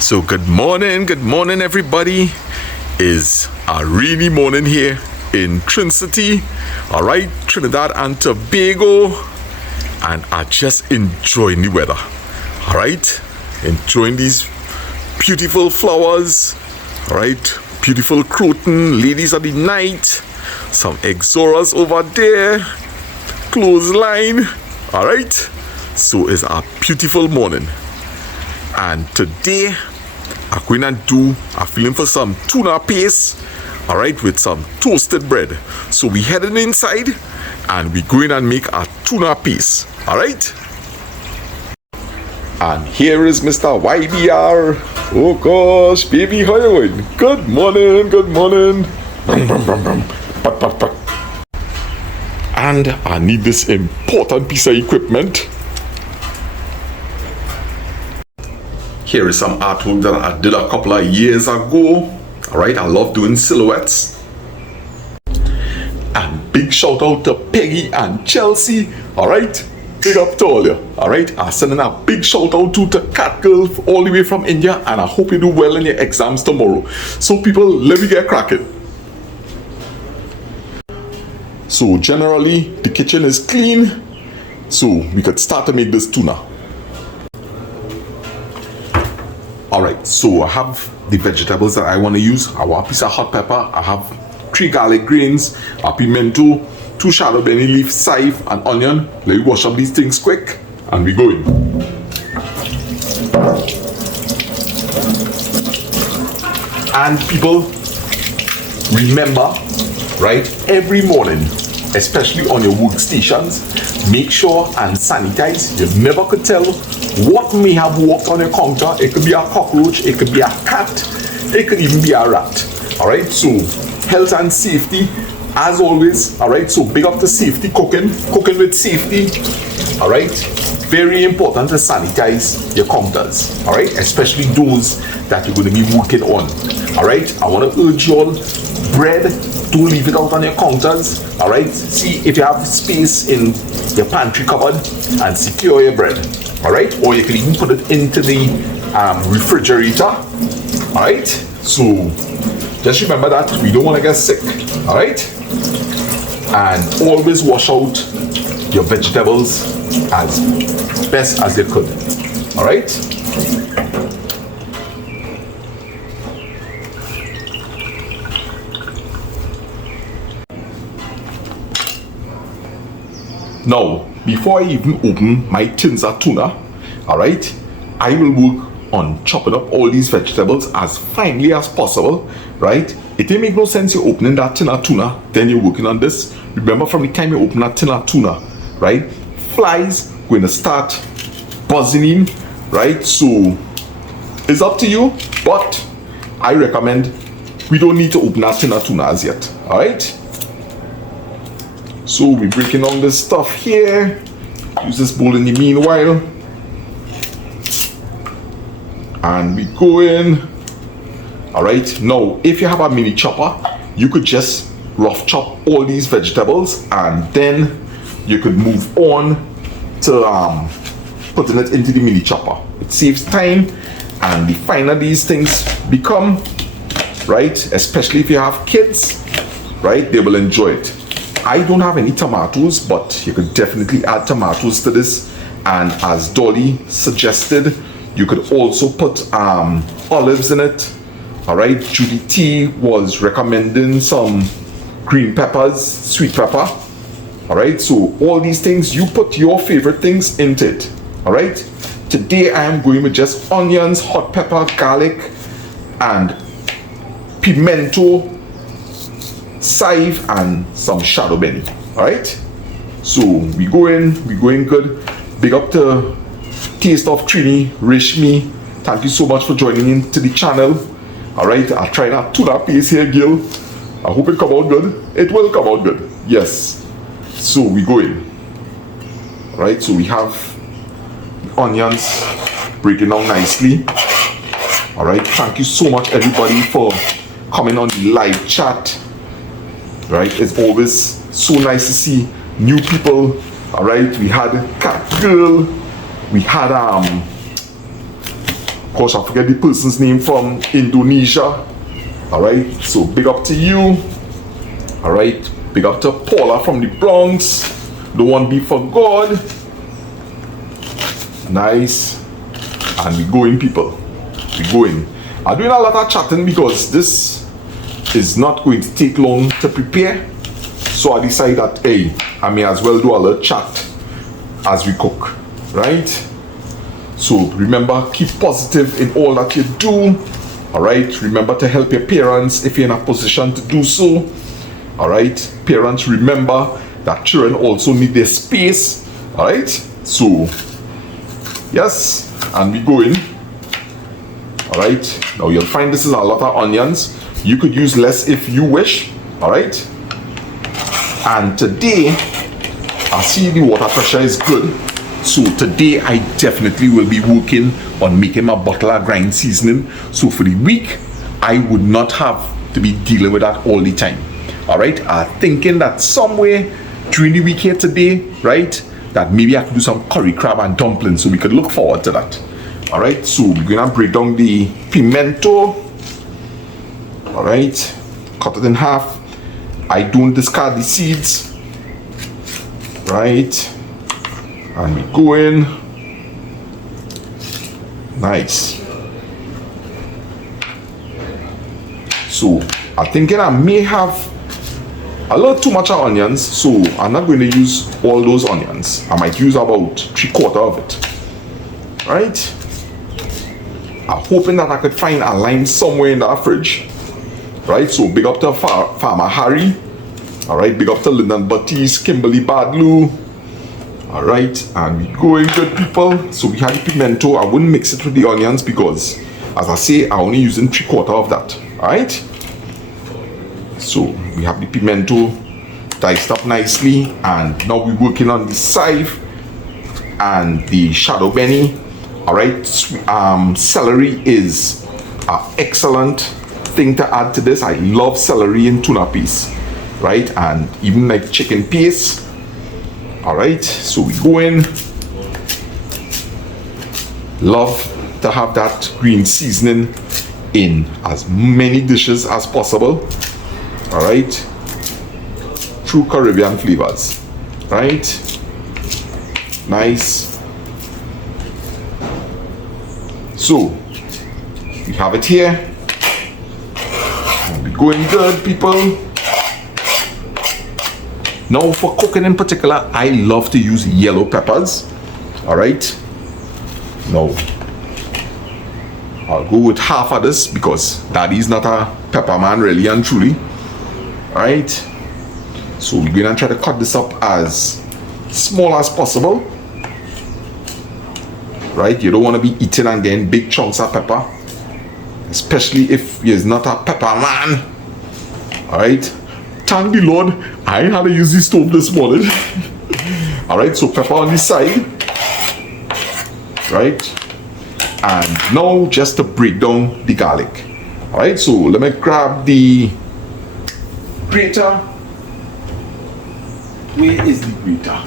So good morning everybody. Is a rainy morning here in Trinidad, all right, Trinidad and Tobago, and I just enjoying the weather, all right, enjoying these beautiful flowers, all right, beautiful croton, ladies of the night, some exoras over there, clothesline, all right. So it's a beautiful morning, and today I'm going to do a feeling for some tuna paste, all right, with some toasted bread. So we headed inside and we going and make a tuna paste, all right. And here is Mr. YBR. Oh gosh, baby, how you doing? Good morning, good morning. Brum, brum, brum, brum. Pat, pat, pat. And I need this important piece of equipment. Here is some artwork that I did a couple of years ago. Alright, I love doing silhouettes. And big shout out to Peggy and Chelsea. Alright, big up to all you. Alright, I'm sending a big shout out to Cat Girl all the way from India. And I hope you do well in your exams tomorrow. So people, let me get cracking. So generally, the kitchen is clean. So we could start to make this tuna. Alright, so I have the vegetables that I want to use. I want a piece of hot pepper. I have 3 garlic grains, a pimento, 2 shadow benny leaf, chive, and onion. Let me wash up these things quick and we go in. And people, remember, right, every morning, especially on your workstations, make sure and sanitize. You never could tell what may have walked on your counter. It could be a cockroach, it could be a cat, it could even be a rat. Alright, so health and safety as always. Alright, so big up to safety cooking with safety. Alright, very important to sanitize your counters. Alright, especially those that you're going to be working on. Alright, I want to urge you all, bread, don't leave it out on your counters. Alright, see if you have space in your pantry cupboard and secure your bread. Alright, or you can even put it into the refrigerator. Alright, so just remember that we don't want to get sick. Alright, and always wash out your vegetables as best as you could. Alright. Now, before I even open my tins of tuna, alright, I will work on chopping up all these vegetables as finely as possible, right? It didn't make no sense you're opening that tin of tuna, then you're working on this. Remember, from the time you open that tin of tuna, right, flies going to start buzzing in, right? So, it's up to you, but I recommend we don't need to open that tin of tuna as yet, alright? So we're breaking down this stuff here. Use this bowl in the meanwhile. And we go in. Alright, now if you have a mini chopper, you could just rough chop all these vegetables and then you could move on to putting it into the mini chopper. It saves time, and the finer these things become, right, especially if you have kids, right, they will enjoy it. I don't have any tomatoes, but you could definitely add tomatoes to this. And as Dolly suggested, you could also put olives in it. Alright, Judy T was recommending some green peppers, sweet pepper. Alright, so all these things, you put your favorite things into it. Alright, today I am going with just onions, hot pepper, garlic, and pimento, chive, and some shadow benny. Alright, so we go in good. Big up to Taste of Trini, Rishmi. Thank you so much for joining in to the channel. Alright, I'll try that tuna paste here, Gil. I hope it come out good. It will come out good, yes. So we go in. Alright, so we have the onions breaking down nicely. Alright, thank you so much everybody for coming on the live chat. Right, it's always so nice to see new people. Alright, we had Cat Girl, we had course, I forget the person's name from Indonesia. All right, so big up to you. All right, big up to Paula from the Bronx. Don't want to be forgot. Nice. And we going, people. We going. I'm doing a lot of chatting because this is not going to take long to prepare. So I decided that, hey, I may as well do a little chat as we cook, right? So remember, keep positive in all that you do. All right, remember to help your parents if you're in a position to do so. All right, parents, remember that children also need their space. All right, so yes, and we go in. All right, now you'll find this is a lot of onions. You could use less if you wish. All right, and today I see the water pressure is good. So today I definitely will be working on making my bottle of grind seasoning. So for the week, I would not have to be dealing with that all the time. All right, I'm thinking that somewhere during the week here today, right, that maybe I could do some curry crab and dumplings. So we could look forward to that. All right, so we're gonna break down the pimento. All right, cut it in half. I don't discard the seeds. Right. And we go in. Nice. So I'm thinking I may have a little too much of onions, so I'm not going to use all those onions. I might use about 3/4 of it. Right? I'm hoping that I could find a lime somewhere in the fridge. Right? So big up to Farmer Harry. Alright, big up to Lyndon Baptiste, Kimberly Badloo. Alright, and we going good, people. So we have the pimento. I wouldn't mix it with the onions because, as I say, I'm only using 3/4 of that. Alright, so we have the pimento diced up nicely, and now we're working on the side and the shadow benny. Alright, celery is an excellent thing to add to this. I love celery in tuna paste, right? And even like chicken paste. All right, so we go in. Love to have that green seasoning in as many dishes as possible. All right, true Caribbean flavors, right? Nice. So we have it here. And we're going good, people. Now for cooking in particular, I love to use yellow peppers. All right. Now I'll go with half of this because Daddy's not a pepper man really and truly. All right. So we're gonna try to cut this up as small as possible. Right. You don't want to be eating and getting big chunks of pepper, especially if you're not a pepper man. All right. Thank the Lord, I had to use the stove this morning. Alright, so pepper on the side. Right? And now just to break down the garlic. Alright, so let me grab the grater. Where is the grater?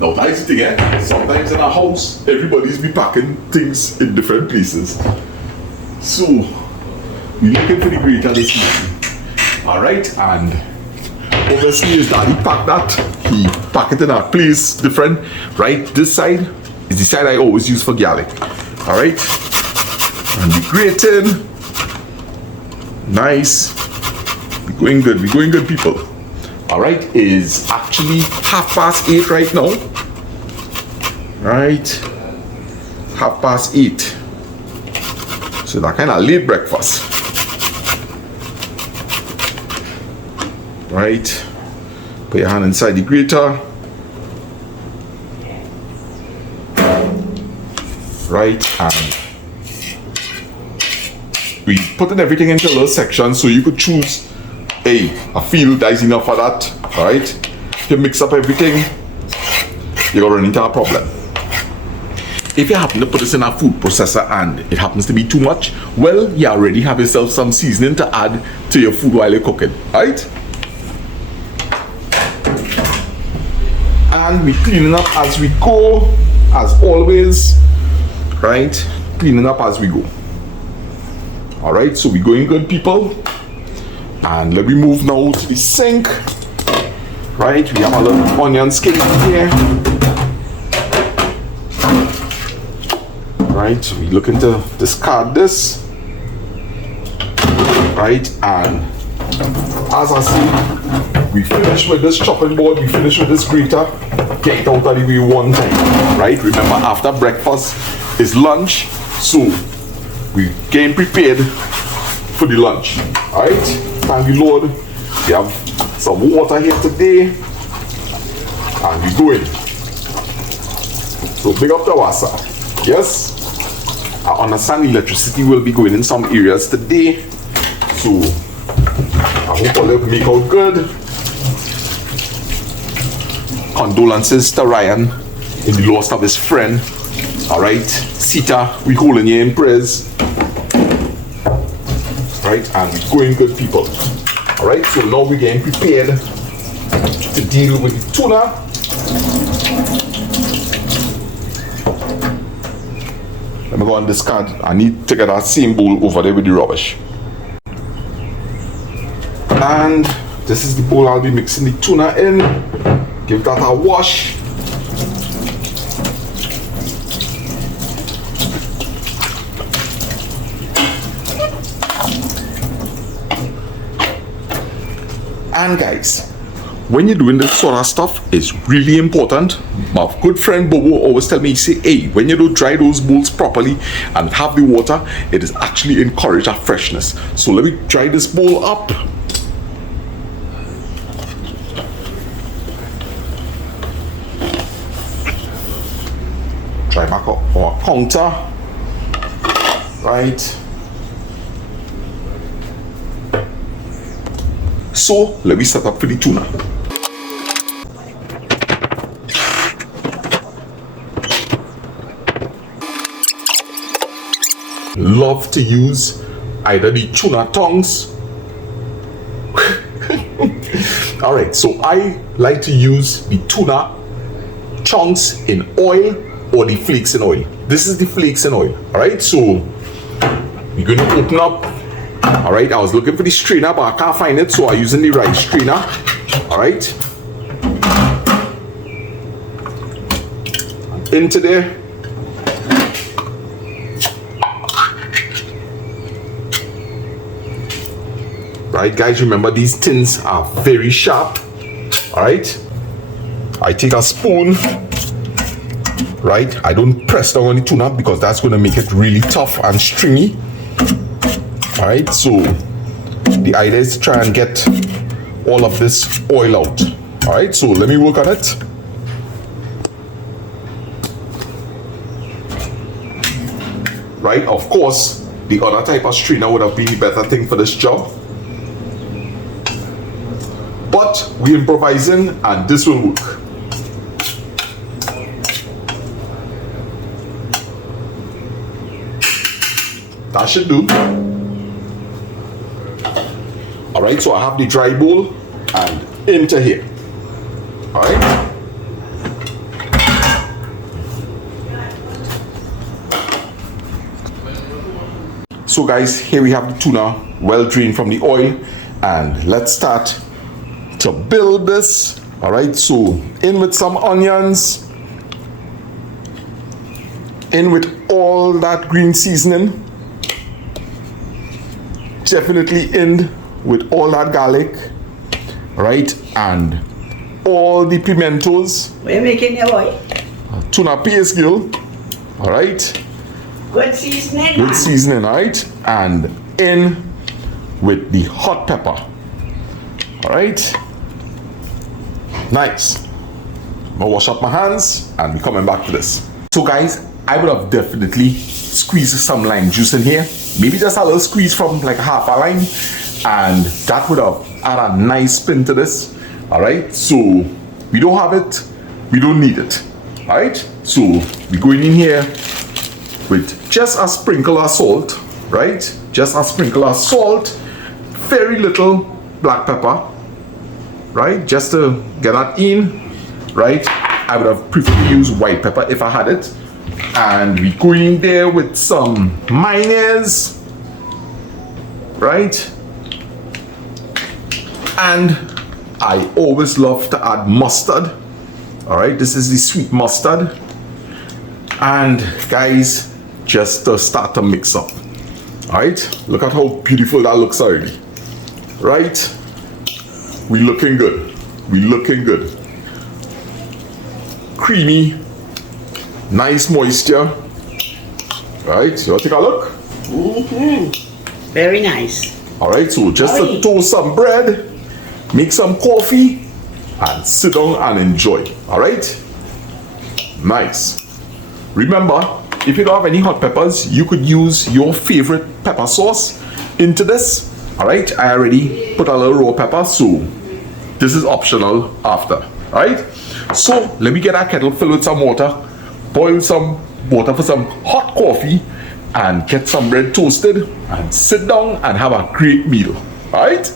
Now that's the thing, eh? Sometimes in our house, everybody's be packing things in different places. So, we're looking for the grater this morning. Alright, and obviously his Daddy packed that. He packed it in a place different. Right, this side is the side I always use for garlic. Alright, and we grating. Nice. We're going good, people. Alright, it is actually 8:30 right now. Right, 8:30. So that kind of late breakfast. Right, put your hand inside the grater. Right, and we putting everything into a little section so you could choose. Hey, I feel that is enough for that. All right, if you mix up everything, you're gonna run into a problem. If you happen to put this in a food processor and it happens to be too much, well, you already have yourself some seasoning to add to your food while you're cooking. Right? And we cleaning up as we go, as always. right? Cleaning up as we go. All right, so we're going good, people. And let me move now to the sink. Right, we have a little onion skin here. Right, so we're looking to discard this. Right, and as I see, we finished with this chopping board, we finished with this grater. Get it out of the way one time. Right, remember after breakfast is lunch, so we getting prepared for the lunch. Alright, thank you Lord. We have some water here today, and we going. So big up to ourselves. Yes, I understand electricity will be going in some areas today, so I hope all will make out good. Condolences to Ryan in the loss of his friend. Alright, Sita, we holding you in prayers. Right, and we're going good, people. Alright, so now we're getting prepared to deal with the tuna. Let me go and discard. I need to get that same bowl over there with the rubbish. And this is the bowl I'll be mixing the tuna in. Give that a wash. And guys, when you're doing this sort of stuff, it's really important. My good friend Bobo always tell me, he say, hey, when you don't dry those bowls properly and have the water, it is actually encourage a freshness. So let me dry this bowl up. Dry back up our counter. Right. So let me set up for the tuna. Love to use either the tuna tongs. Alright, so I like to use the tuna chunks in oil or the flakes in oil. This is the flakes in oil. Alright, so we're going to open up. Alright, I was looking for the strainer, but I can't find it, so I'm using the right strainer. Alright. Into there. Right, guys, remember these tins are very sharp. Alright. I take a spoon. Right, I don't press down on the tuna because that's going to make it really tough and stringy. Alright, so the idea is to try and get all of this oil out. Alright, so let me work on it. Right, of course, the other type of strainer would have been the better thing for this job. But we're improvising and this will work. That should do. Alright, so I have the dry bowl and into here. Alright. So guys, here we have the tuna well drained from the oil, and let's start to build this. Alright, so in with some onions, in with all that green seasoning, definitely in with all that garlic, right, and all the pimentos. What are you making your boy? Tuna paste, girl. All right. Good seasoning. Good seasoning, all right, and in with the hot pepper. All right. Nice. I'm gonna wash up my hands and we're coming back to this. So guys, I would have definitely squeezed some lime juice in here. Maybe just a little squeeze from like half a lime, and that would have added a nice spin to this. Alright, so we don't have it, we don't need it. Alright, so we're going in here with just a sprinkle of salt, right? Just a sprinkle of salt, very little black pepper, right? Just to get that in, right? I would have preferred to use white pepper if I had it. And we go in there with some mayonnaise, right? And I always love to add mustard. All right, this is the sweet mustard. And guys, just to start to mix up. All right, look at how beautiful that looks already. Right? We looking good. We looking good. Creamy, nice moisture. Right, so take a look. Very nice. All right, so just to toast some bread, make some coffee, and sit down and enjoy. All right, nice. Remember, if you don't have any hot peppers, you could use your favorite pepper sauce into this. All right, I already put a little raw pepper, so this is optional after. All right, so let me get our kettle filled with some water, boil some water for some hot coffee, and get some bread toasted, and sit down and have a great meal. All right.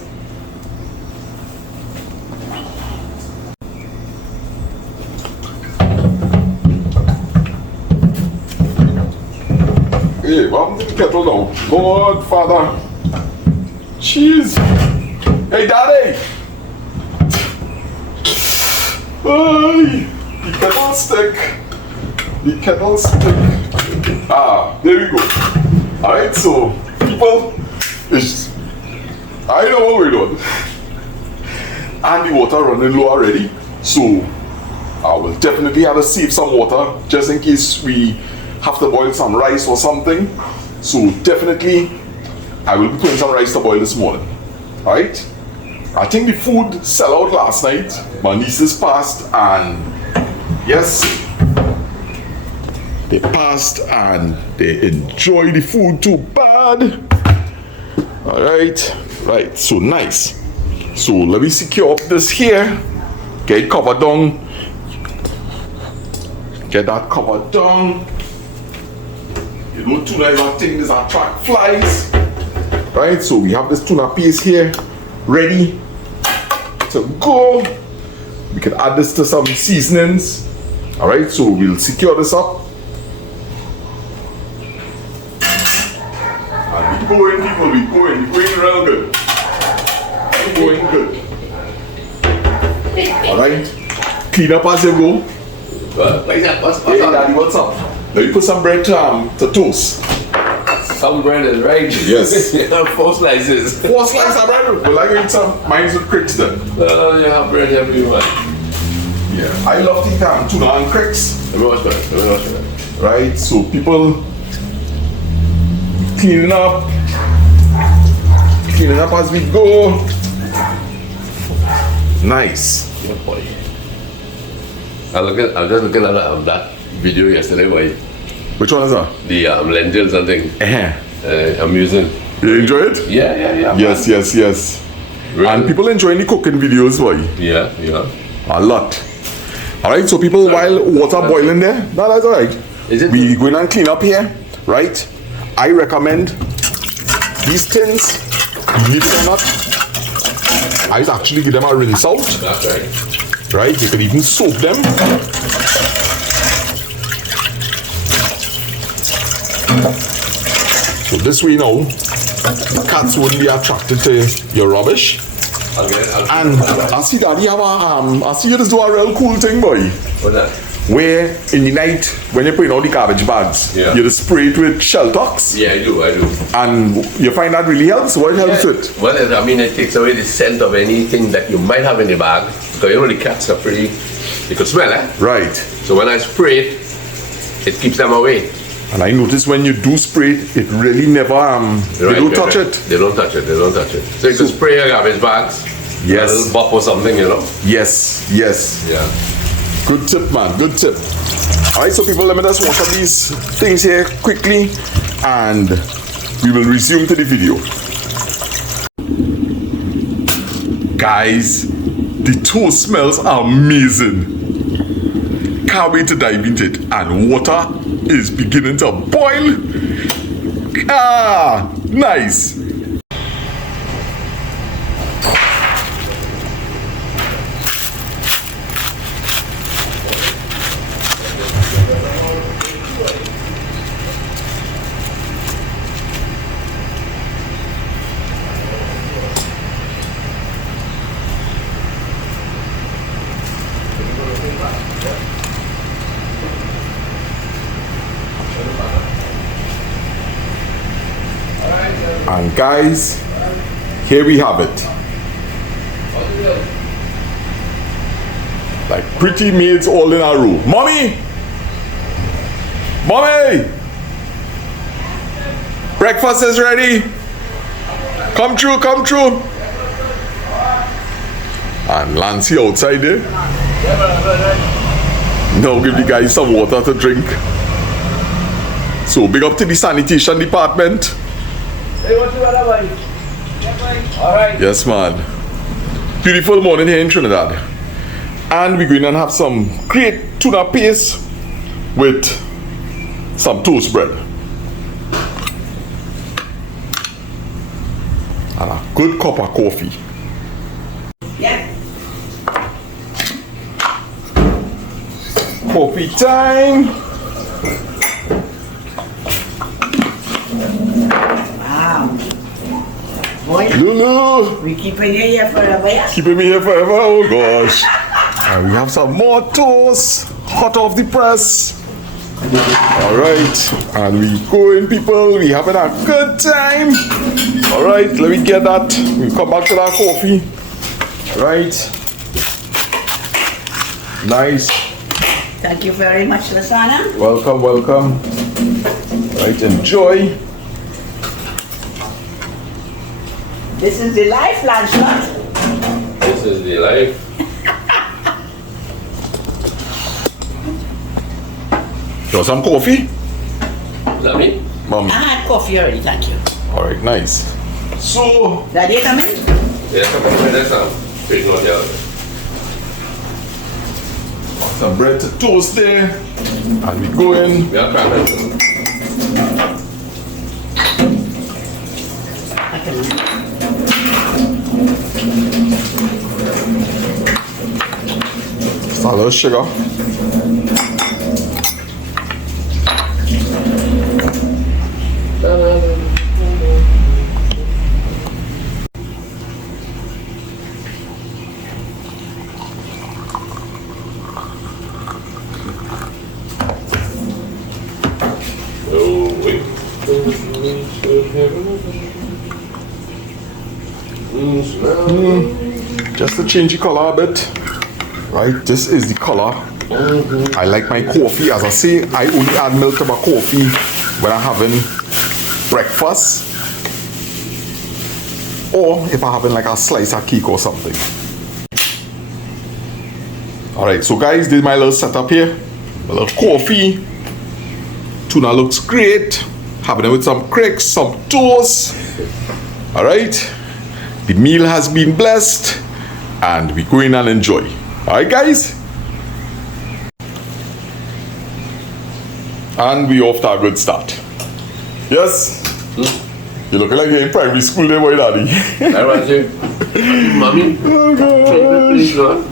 Hey, what happened to the kettle now? Lord, Father. Jeez. Hey, Daddy. Hey, the kettle stick. The kettle stick. Ah, there we go. Alright, so, people, I know what we're doing. And the water running low already. So, I will definitely have to save some water just in case we have to boil some rice or something. So definitely I will be putting some rice to boil this morning. Alright? I think the food sell out last night. My nieces passed and yes, they passed and they enjoy the food too bad. Alright, right, so nice. So let me secure up this here. Get it covered down. Get that covered down. You know, tuna is a thing, this attract flies. Right, so we have this tuna paste here ready to go. We can add this to some seasonings. Alright, so we'll secure this up. And we going, people, we going real good. We're going good. Alright, clean up as you go. Hey, Daddy, what's up? Now you put some bread to toast. Some bread is right. Yes. 4 slices. 4 slices of bread. Well, I eat some mines with cricks then. You have bread everywhere. Yeah. I love to eat tuna and cricks. Let me watch that. Right, so people cleaning up as we go. Nice. Yeah, boy. I was just looking at that video yesterday, boy. Which one is that? The lentils and thing. Amusing. You enjoy it? Yeah. Yes. Really? And people enjoying the cooking videos, boy. Yeah. A lot. Alright, so people, while water boiling there, that's alright. We go in and clean up here, right? I recommend these tins, leave it or not. I actually give them a rinse out. That's right. Right, you can even soak them. So this way now, the cats wouldn't be attracted to your rubbish. And I see Daddy have I see you just do a real cool thing, boy. What's that? Where in the night, when you're putting all the garbage bags, you just spray it with shell tox. Yeah, I do. And you find that really helps? What helps with? Well, it takes away the scent of anything that you might have in the bag. Because you know the cats are pretty, you can smell it. Right. So when I spray it, it keeps them away. And I notice when you do spray it, it really never, they don't touch it. They don't touch it. So you can spray your garbage bags. Yes. A little bop or something, you know. Yes. Yeah. Good tip, man. Good tip. Alright, so people, let me just wash up these things here quickly and we will resume to the video. Guys, the toast smells amazing. Can't wait to dive into it. And water is beginning to boil. Ah, nice. And guys, here we have it. Like pretty maids all in a row. Mommy! Mommy! Breakfast is ready. Come through, come through. And Lancy outside there. Now give the guys some water to drink. So big up to the sanitation department. Alright. Yes, man. Beautiful morning here in Trinidad. And we're going to have some great tuna paste with some toast bread. And a good cup of coffee. Yeah. Coffee time. Wow. Boy, Lulu. we keeping you here forever, yeah? Keeping me here forever. Oh gosh. And we have some more toast. Hot off the press. Alright. And we going, people. We having a good time. Alright. Let me get that. We come back to that coffee. Right. Nice. Thank you very much, Lasana. Welcome, welcome. Right, enjoy. This is the life, Lancelot. This is the life. You want some coffee? Is that me? Mom. I had coffee already, thank you. Alright, nice. So, Daddy coming? Yeah, come on, that's all. Straight on the some bread to toast there. And we go in. We are crackers. I can. Just a little sugar. Oh, wait. Just to change the color a bit. Right, this is the color. I like my coffee. As I say, I only add milk to my coffee when I'm having breakfast. Or if I'm having like a slice of cake or something. Alright, so guys, this is my little setup here. A little coffee. Tuna looks great. Having it with some cricks, some toast. Alright. The meal has been blessed. And we go in and enjoy. Alright guys? And we off to a good start. Yes? You're looking like you're in primary school there, boy, daddy. That was it. Mommy? Oh Please, gosh. Lord.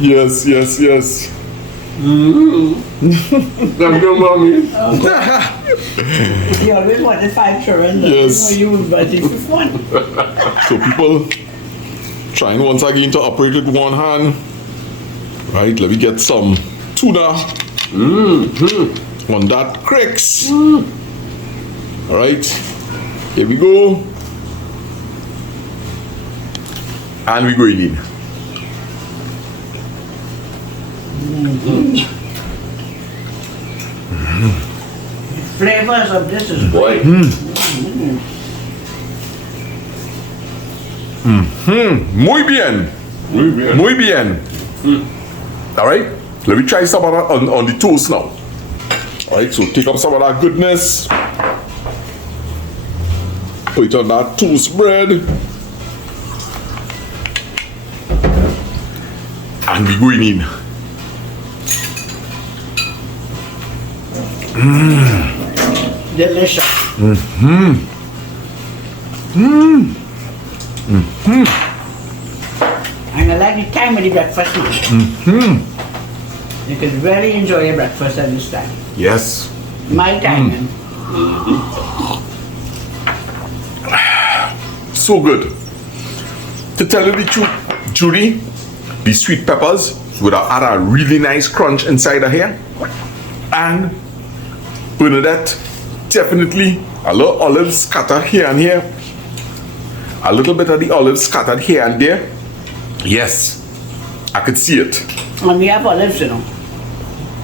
Yes, yes, yes. Thank you, Mommy. You always wanted 5 children. Yes. You know, you invited for one. So people trying once again to operate with one hand. Right, let me get some tuna on that cricks. Alright, here we go. And we going in. Flavors of this is Boy. Muy bien. Muy bien. Alright, let me try some of that on the toast now. Alright, so take up some of that goodness. Put it on that toast bread. And we going in. delicious. And I like the time of the breakfast now. You can really enjoy your breakfast at this time. Yes. My time. So good. To tell you the truth, Judy, these sweet peppers would have add a really nice crunch inside of here. And Bernadette, definitely a little olives scattered here and here A little bit of the olives scattered here and there. Yes, I could see it. And we have olives, you know.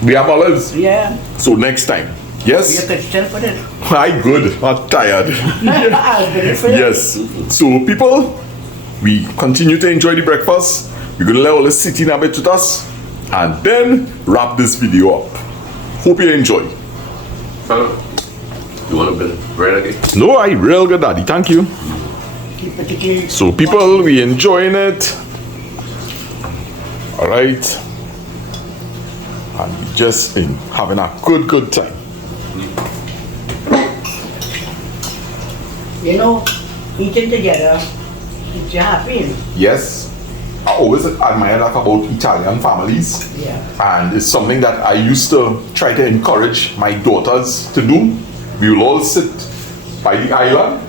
We have olives. Yeah. So next time. You Yes? could still put it. I'm good. I'm tired. I'll put it for you. Yes. So people, we continue to enjoy the breakfast. We're gonna let all the sit in a bit with us and then wrap this video up. Hope you enjoy. You want a bit of bread again? No, I real good, Daddy. Thank you. Keep it again. So people, we enjoying it. All right. And we just been having a good time. You know, eating together keeps you happy. Yes. I always admire that about Italian families. Yeah. And it's something that I used to try to encourage my daughters to do. We will all sit by the island.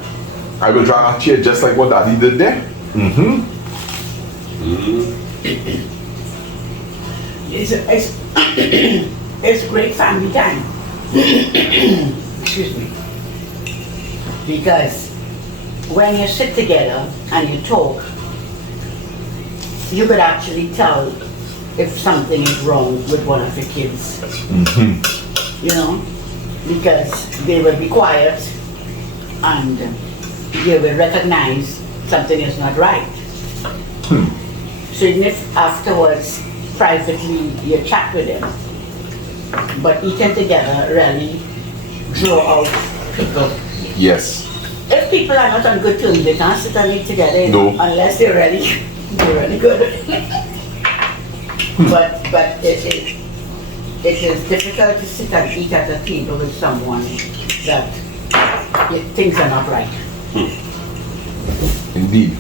I will drag a chair just like what Daddy did there. It's great family time. Excuse me. Because when you sit together and you talk, you could actually tell if something is wrong with one of your kids. You know? Because they will be quiet and they will recognize something is not right. So even if afterwards, privately, you chat with them, but eating together really draw out people. Yes. If people are not on good terms, they can't sit and eat together, you know, No. unless they're really good. But it is difficult to sit and eat at a table with someone that things are not right. Indeed.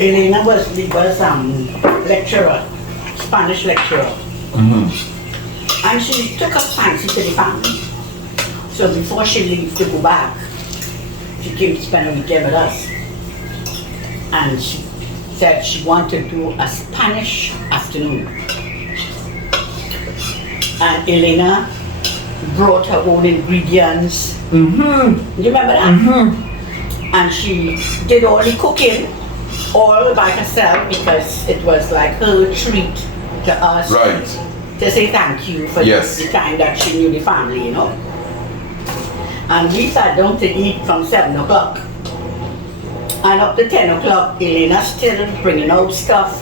Elena was lecturer, Spanish lecturer. And she took a fancy to the family. So before she leaves to go back, she came to spend a weekend with us. And she said she wanted to do a Spanish afternoon. And Elena brought her own ingredients. You remember that? And she did all the cooking all by herself because it was like her treat to us. Right. To say thank you for Yes. the time that she knew the family, you know. And we sat down to eat from 7 o'clock. And up to 10 o'clock, Elena still bringing out stuff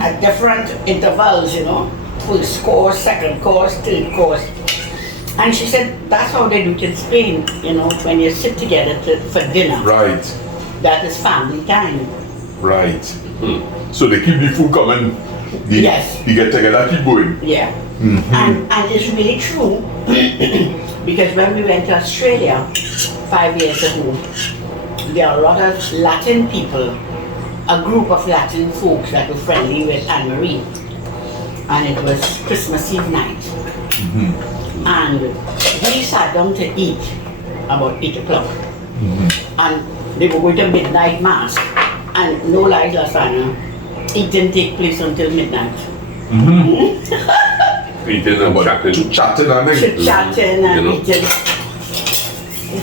at different intervals, you know. First course, second course, third course. And she said, that's how they do it in Spain, you know, when you sit together for dinner. Right. That is family time. Right. So they keep the food coming. The, Yes. The get together keep going. Yeah. And it's really true because when we went to Australia 5 years ago, there are a lot of Latin people, a group of Latin folks that were friendly with Anne-Marie. And it was Christmas Eve night. And we sat down to eat about 8 o'clock. And they were going to midnight mass. And no lies, Lasagna, it didn't take place until midnight. Eating and chatting. Chatting and then. Chatting and You know. eating.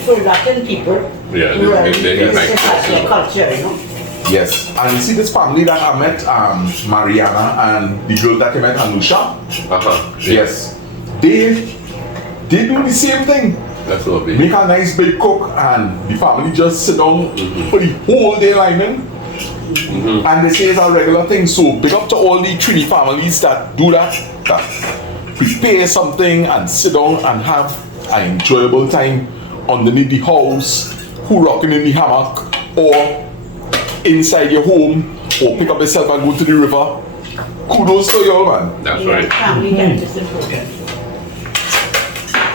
For Latin people, Yeah, who are- they it's like just their culture, you know. Yes. And you see this family that I met, Mariana and the girl that I met, Anusha. Yes. They do the same thing. That's lovely. Make a nice big cook and the family just sit down for the whole day lining. And they say it's a regular thing. So big up to all the Trini families that do that prepare something and sit down and have an enjoyable time underneath the house, who rocking in the hammock or inside your home, or pick up yourself and go to the river. Kudos to y'all, man. That's Yeah, right. family time is important.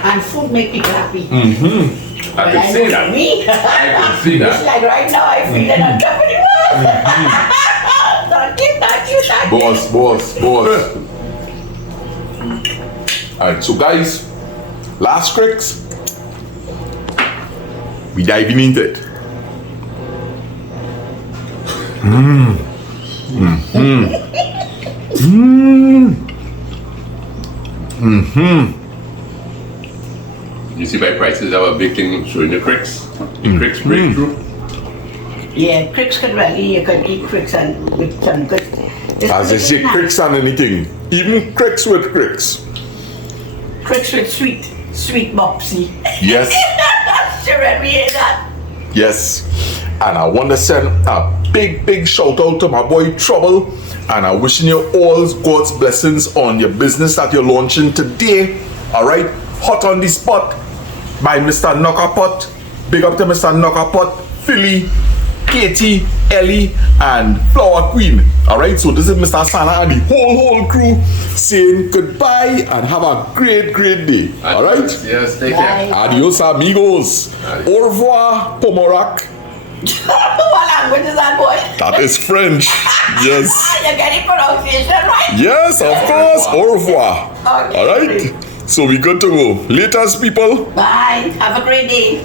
And food make people happy. I can see know that. Me, I can see it's that. like right now I feel it on top of the world. Thank you. Boss. Alright, so guys, last tricks. We diving into it. You see my prices have a big thing showing the cricks. The cricks breakthrough. Yeah, cricks can really, you can eat cricks and with some good. As they say, cricks and anything. Even cricks with cricks. Cricks with sweet mopsy. Yes. Sure, we hear that. Yes. And I want to send a big shout out to my boy Trouble. And I'm wishing you all God's blessings on your business that you're launching today. Alright? Hot on the spot by Mr. Knockapot. Big up to Mr. Knockapot, Philly, Katie, Ellie, and Flower Queen. Alright, so this is Mr. Sana and the whole crew saying goodbye and have a great day. Alright? Yes, take Bye. care. Adios amigos. Au revoir, Pomorak. What language is that, boy? That is French. Yes. You're getting pronunciation right. Yes, of course. Au revoir. Okay. Alright? So we good to go. Laters, people. Bye. Have a great day.